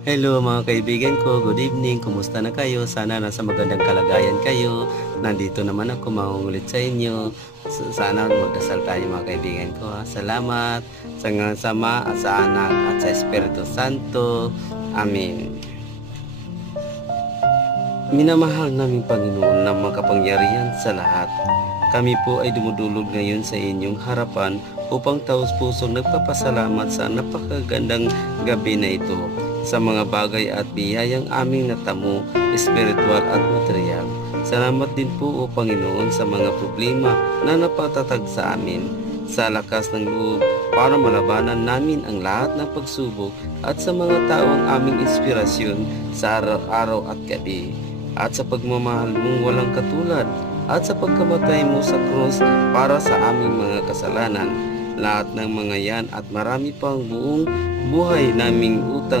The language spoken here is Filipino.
Hello mga kaibigan ko, good evening, kumusta na kayo? Sana nasa magandang kalagayan kayo. Nandito naman ako mangungulit sa inyo. Sana magdasal tayo mga kaibigan ko. Salamat sa ngalan sa Ama at sa Anak at sa Espiritu Santo. Amen. Minamahal naming Panginoon na makapangyarihan sa lahat. Kami po ay dumudulog ngayon sa inyong harapan upang taos-pusong nagpapasalamat sa napakagandang gabi na ito sa mga bagay at biyayang aming natamo, espiritual at material. Salamat din po o Panginoon sa mga problema na napatatag sa amin, sa lakas ng loob para malabanan namin ang lahat ng pagsubok at sa mga taong aming inspirasyon sa araw-araw at gabi, at sa pagmamahal mong walang katulad at sa pagkamatay mo sa krus para sa aming mga kasalanan. Lahat ng mga yan at marami pang buong buhay naming utang